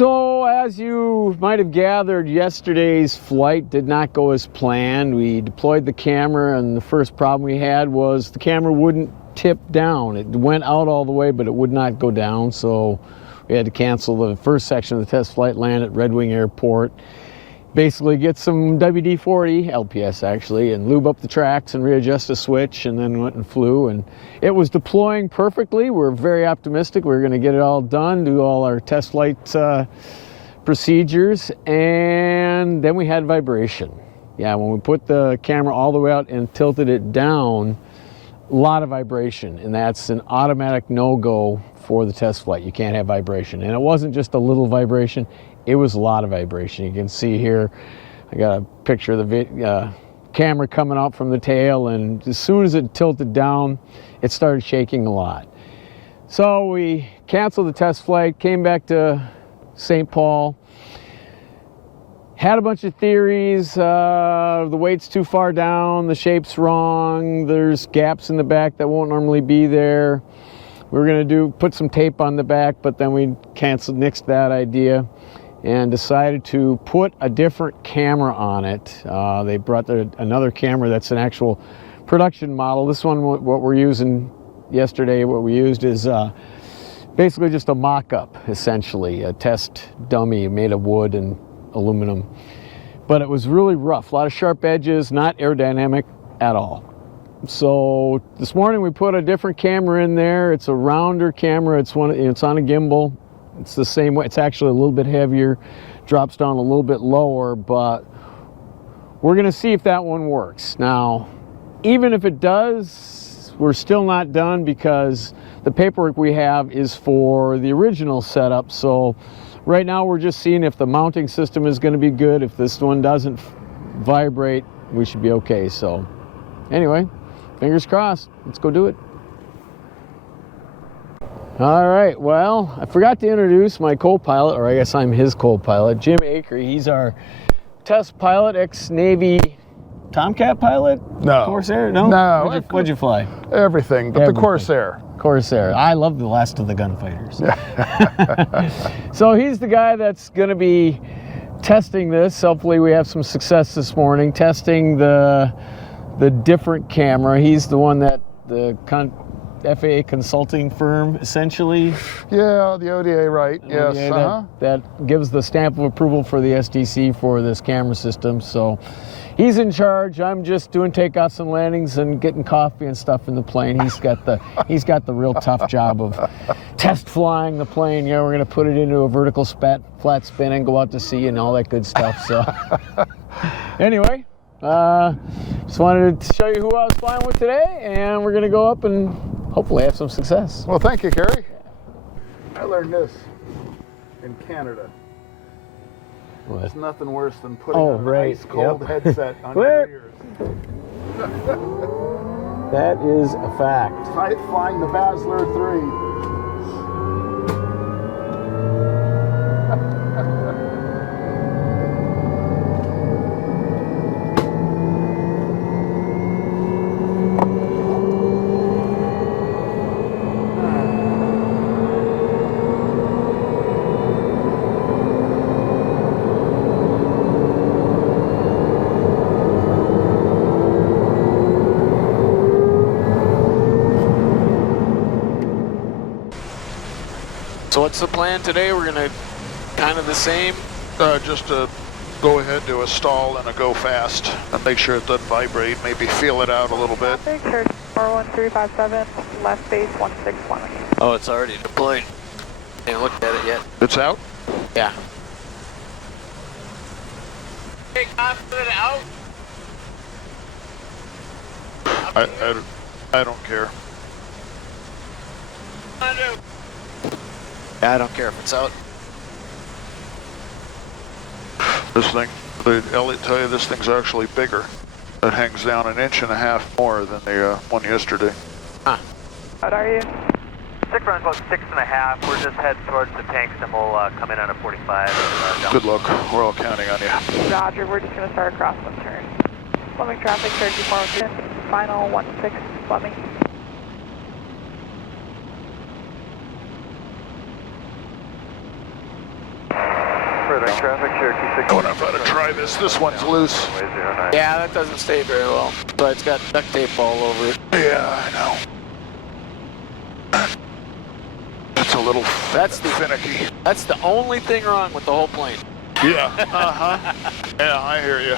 So as you might have gathered, yesterday's flight did not go as planned. We deployed the camera, and the first problem we had was the camera wouldn't tip down. It went out all the way, but it would not go down, so we had to cancel the first section of the test flight, land at Red Wing Airport, basically get some WD-40 LPS actually, and lube up the tracks and readjust the switch, and then went and flew, and it was deploying perfectly. We're very optimistic we're going to get it all done, do all our test flight procedures, and then we had vibration. Yeah, when we put the camera all the way out and tilted it down, a lot of vibration, and that's an automatic no-go for the test flight. You can't have vibration, and it wasn't just a little vibration, it was a lot of vibration. You can see here, I got a picture of the camera coming out from the tail, and as soon as it tilted down, it started shaking a lot. So we canceled the test flight, came back to St. Paul, had a bunch of theories. The weight's too far down, the shape's wrong, there's gaps in the back that won't normally be there. We were gonna put some tape on the back, but then we nixed that idea and decided to put a different camera on it. They brought another camera that's an actual production model. This one, what we're using yesterday, what we used is basically just a mock-up, essentially, a test dummy made of wood and aluminum. But it was really rough, a lot of sharp edges, not aerodynamic at all. So this morning we put a different camera in there. It's a rounder camera, it's on a gimbal. It's the same way, it's actually a little bit heavier, drops down a little bit lower, but we're gonna see if that one works. Now, even if it does, we're still not done because the paperwork we have is for the original setup. So right now we're just seeing if the mounting system is gonna be good. If this one doesn't vibrate, we should be okay. So anyway, fingers crossed, let's go do it. All right, well, I forgot to introduce my co-pilot, or I guess I'm his co-pilot, Jim Acre. He's our test pilot, ex-Navy Tomcat pilot? No. Corsair? No? No. What'd you fly? Everything, but the Corsair. Corsair. I love the last of the gunfighters. So he's the guy that's going to be testing this. Hopefully we have some success this morning, testing the different camera. He's the one that the FAA consulting firm, essentially. Yeah, the ODA, right? Yes. ODA, that gives the stamp of approval for the SDC for this camera system. So he's in charge. I'm just doing takeoffs and landings and getting coffee and stuff in the plane. He's got the real tough job of test flying the plane. Yeah, we're gonna put it into a vertical flat spin and go out to sea and all that good stuff. So anyway, just wanted to show you who I was flying with today, and we're gonna go up and hopefully have some success. Well, thank you, Kerry. I learned this in Canada. What? It's nothing worse than putting an ice cold headset on your ears. That is a fact. Flying the Basler 3. So what's the plan today? We're gonna kind of the same? Just to go ahead, do a stall and a go fast and make sure it doesn't vibrate, maybe feel it out a little bit. Traffic, church 41357, left base 161. Oh, it's already deployed. Ain't looked at it yet. It's out? Yeah. Take off it out. I don't care. Yeah, I don't care if it's out. This thing, Elliot tell you this thing's actually bigger. It hangs down 1.5 inches more than the one yesterday. Huh. What are you? Stick run about 6.5. We're just heading towards the tanks and we'll come in on a 45. Good luck. We're all counting on you. Roger, we're just going to start across one turn. Fleming traffic, church 413, final 16 Fleming. further traffic, Cherokee 6. I wonder if I ought to try this. This one's loose. Yeah, that doesn't stay very well. But it's got duct tape all over it. Yeah, I know. It's a little finicky. That's the only thing wrong with the whole plane. Yeah. Uh-huh. Yeah, I hear you.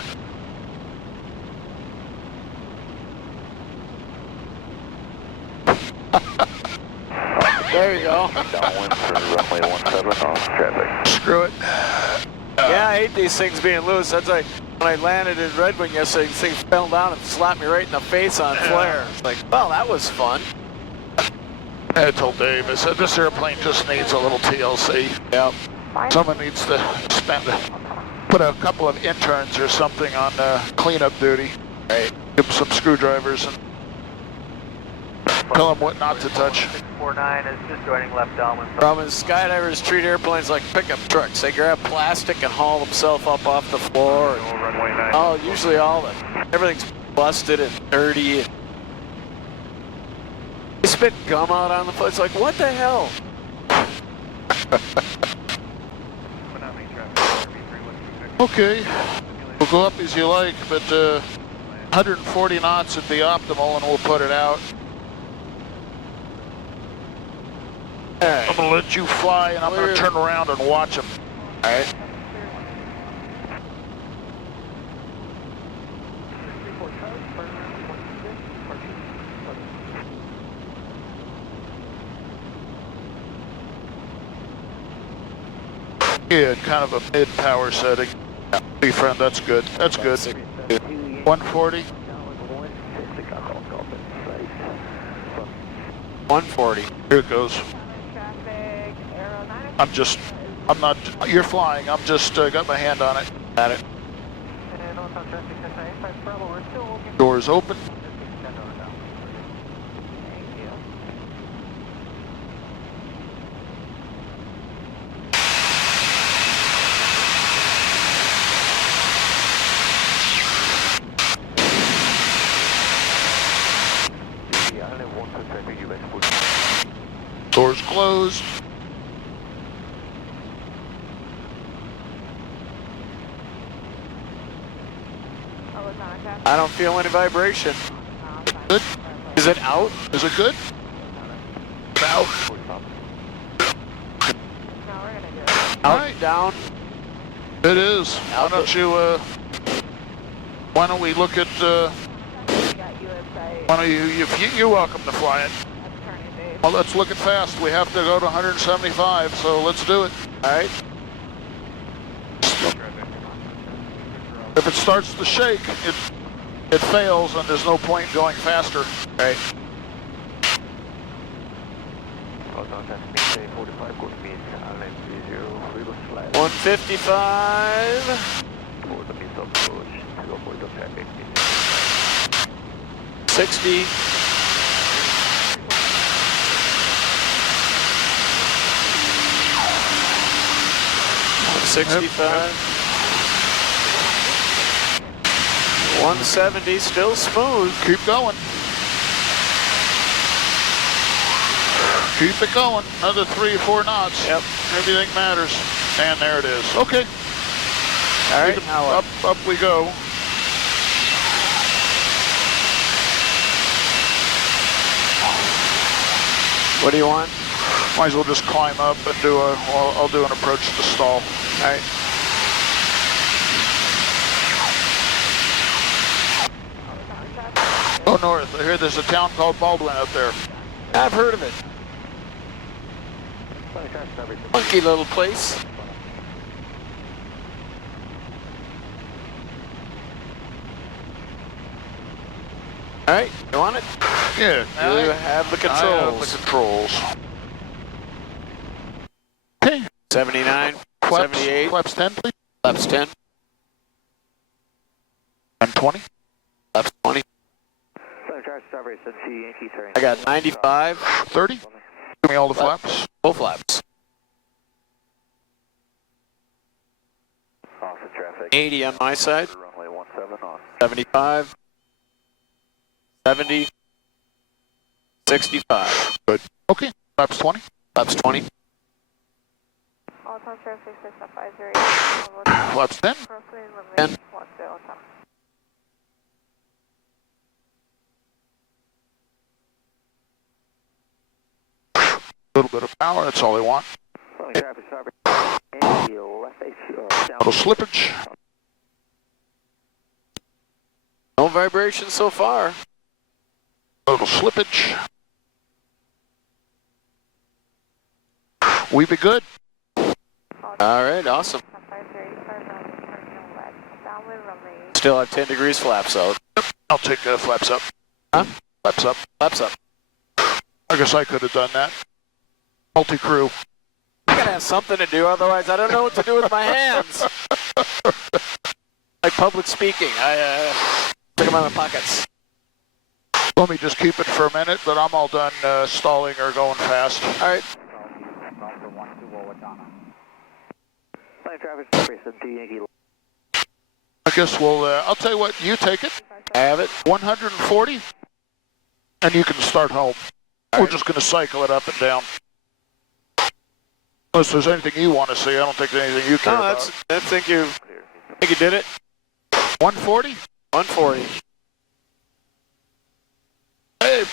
There you go. Downwind for runway 17 on traffic. Screw it. Yeah, I hate these things being loose. That's like when I landed in Red Wing yesterday, this thing fell down and slapped me right in the face on flare. It's like, well, that was fun. I told Dave, I said, this airplane just needs a little TLC. Yep. Someone needs to put a couple of interns or something on cleanup duty. Right. Give them some screwdrivers and tell them what not to touch. 649 is just joining left downwind. Robin's skydivers treat airplanes like pickup trucks. They grab plastic and haul themselves up off the floor. And, Runway 9. oh, usually everything's busted and dirty. And they spit gum out on the floor. It's like, what the hell? Okay, we'll go up as you like, but 140 knots would be optimal and we'll put it out. Alright. I'm going to let you fly and I'm going to turn around and watch them. Alright. Yeah, kind of a mid-power setting. Hey, friend, that's good. That's good. 140. 140. Here it goes. I'm not, you're flying. I'm just got my hand on it. Got it. Doors open. Doors closed. I don't feel any vibration. Good. Is it out? Is it good? Out. Out, Right. down. It is. Out. Why don't we look at, why don't you're welcome to fly it. Well, let's look at fast. We have to go to 175, so let's do it. All right. If it starts to shake, it fails and there's no point going faster. All right. 155. 60. 165. 170, still smooth. Keep going. Keep it going. Another 3 or 4 knots. Yep. Everything matters. And there it is. Okay. All right, now Up we go. what do you want? Might as well just climb up and I'll do an approach to stall. All right. Go north. I hear there's a town called Baldwin out there. I've heard of it. Funky little place. All right, you want it? Yeah. You have the I have the controls. controls. Okay. 79, Flaps, 78, flaps 10, please. flaps 10, And 20. flaps 20. I got 95, 30. Give me all the flaps. full flaps. 80 on my side, 75, 70, 65. Good. Okay. Flaps 20. Flaps 20. All-time traffic 650. Flaps 10. Crossway And- remain 10. A little bit of power, that's all they want. Traffic, sorry. Left A little slippage. No vibration so far. A little slippage. We be good. All right, awesome. 650, left. Downwind remain. Still have 10 degrees flaps out. I'll take flaps up. Huh? Flaps up. Flaps up. I guess I could have done that. Multi-crew. I gotta have something to do, otherwise I don't know what to do with my hands. Like public speaking, I stick them in my pockets. Let me just keep it for a minute, but I'm all done stalling or going fast. All right. Traffic, sorry, 72 Yankee. I guess we'll, I'll tell you what, you take it. I have it. 140, and you can start home. We're just going to cycle it up and down. Unless there's anything you want to see, I don't think there's anything you care No, about. I think you did it. 140? 140. Hey,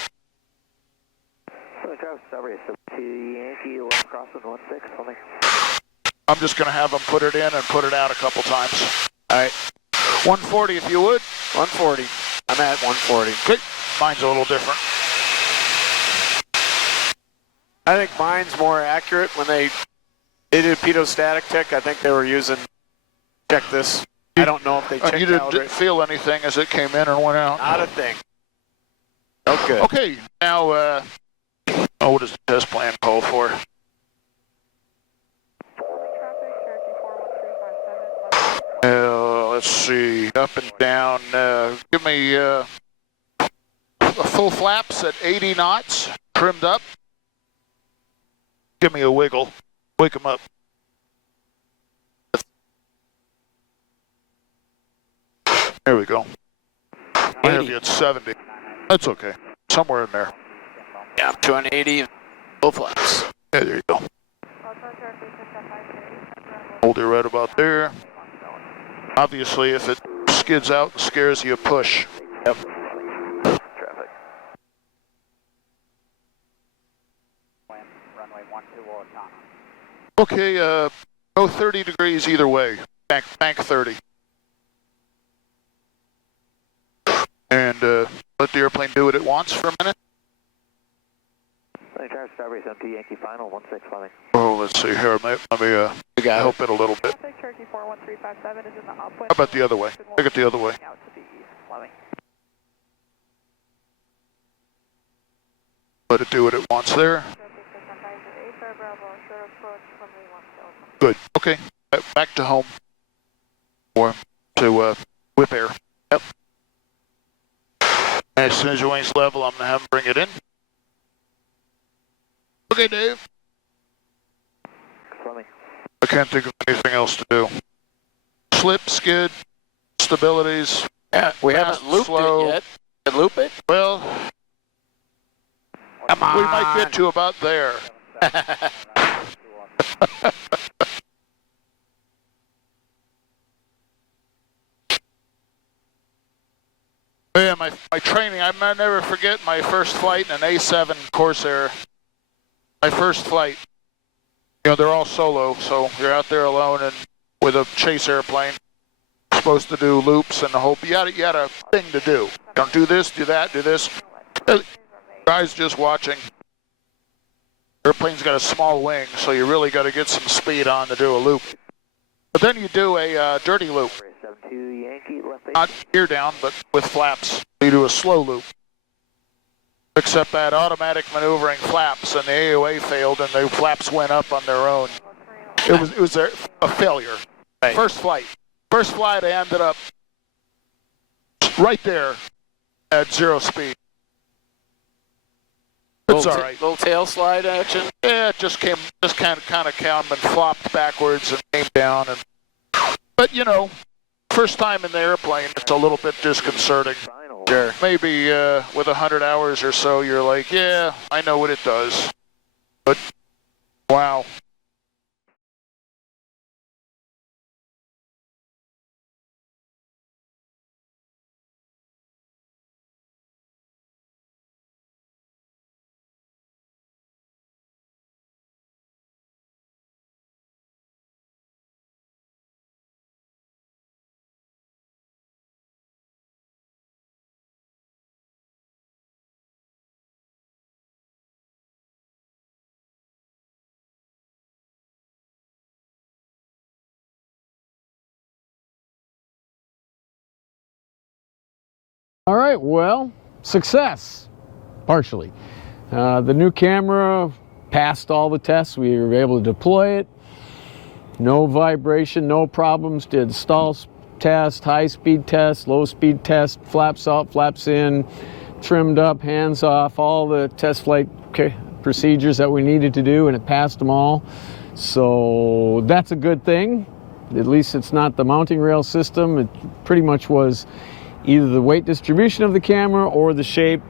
Traffic, sorry, 72 Yankee, left crossing 16, something. I'm just going to have them put it in and put it out a couple times. All right. 140 if you would. 140. I'm at 140. Okay. Mine's a little different. I think mine's more accurate. When they did pitot static tick, I think they were using, check this. I don't know if they checked And you didn't feel anything as it came in and went out? Not a thing. Okay. Okay, now, what does the test plan call for? Traffic, Cherokee 41357. Let's see, up and down. Give me a full flaps at 80 knots, trimmed up. Give me a wiggle. Wake them up. There we go. I have you at 70. That's okay. Somewhere in there. Yeah, 280. Full flaps. Yeah, there you go. All-time traffic 650. Hold it right about there. Obviously, if it skids out and scares you, push. Yep. Traffic. Runway 120. Okay, go 30 degrees either way. Bank 30. And let the airplane do what it wants for a minute. Traffic, sorry, 72 Yankee, final 16, something. Oh, let's see here. Let me help it a little bit. Traffic, Cherokee 41357 is in the upwind. How about the other way? Take it the other way. Out to the east, Fleming. Let it do what it wants there. Traffic 650, Bravo, short approach, Fleming 1 Good. Okay. Back to home. Or to whip air. Yep. And as soon as your wings level, I'm going to have them bring it in. Okay, Dave. Fleming. I can't think of anything else to do. Slip, skid, stabilities. Yeah, we Fast, haven't looped slow. it yet. Can loop it? Well, Come on. we might get to about there. Yeah, my training, I might never forget my first flight in an A7 Corsair. My first flight. You know, they're all solo, so you're out there alone and with a chase airplane. Supposed to do loops and the whole, you had a thing to do. Don't do this, do that, do this. Guys just watching. Airplane's got a small wing, so you really got to get some speed on to do a loop. But then you do a dirty loop. 72 Yankee, left base. Not gear down, but with flaps. You do a slow loop. Except that automatic maneuvering flaps, and the AOA failed, and the flaps went up on their own. It was a failure. Right. First flight, I ended up right there at 0 speed. It's all right. Little tail slide action. Yeah, it just kind of came and flopped backwards and came down. But you know, first time in the airplane, it's a little bit disconcerting. Final. Sure. Maybe with 100 hours or so, you're like, yeah, I know what it does. But wow. right, well, success, partially. The new camera passed all the tests. We were able to deploy it. No vibration, no problems. Did stall test, high speed test, low speed test, flaps out, flaps in, trimmed up, hands off, all the test flight procedures that we needed to do, and it passed them all. So that's a good thing. At least it's not the mounting rail system. It pretty much was either the weight distribution of the camera or the shape.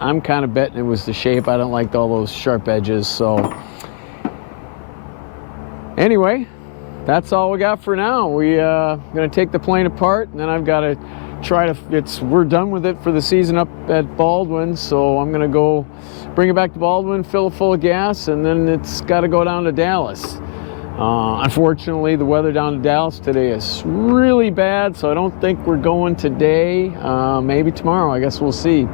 I'm kind of betting it was the shape. I don't like all those sharp edges. So anyway, that's all we got for now. We're gonna take the plane apart, and then I've got to try to, we're done with it for the season up at Baldwin, so I'm gonna go bring it back to Baldwin, fill it full of gas, and then it's got to go down to Dallas. Unfortunately, the weather down to Dallas today is really bad, so I don't think we're going today. Maybe tomorrow, I guess we'll see.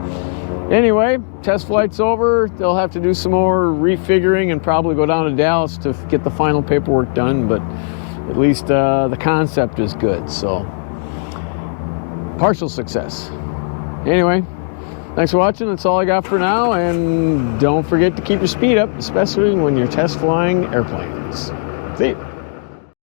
Anyway, test flight's over. They'll have to do some more refiguring and probably go down to Dallas to get the final paperwork done, but at least the concept is good, so partial success. Anyway, thanks for watching. That's all I got for now, and don't forget to keep your speed up, especially when you're test flying airplanes. See you.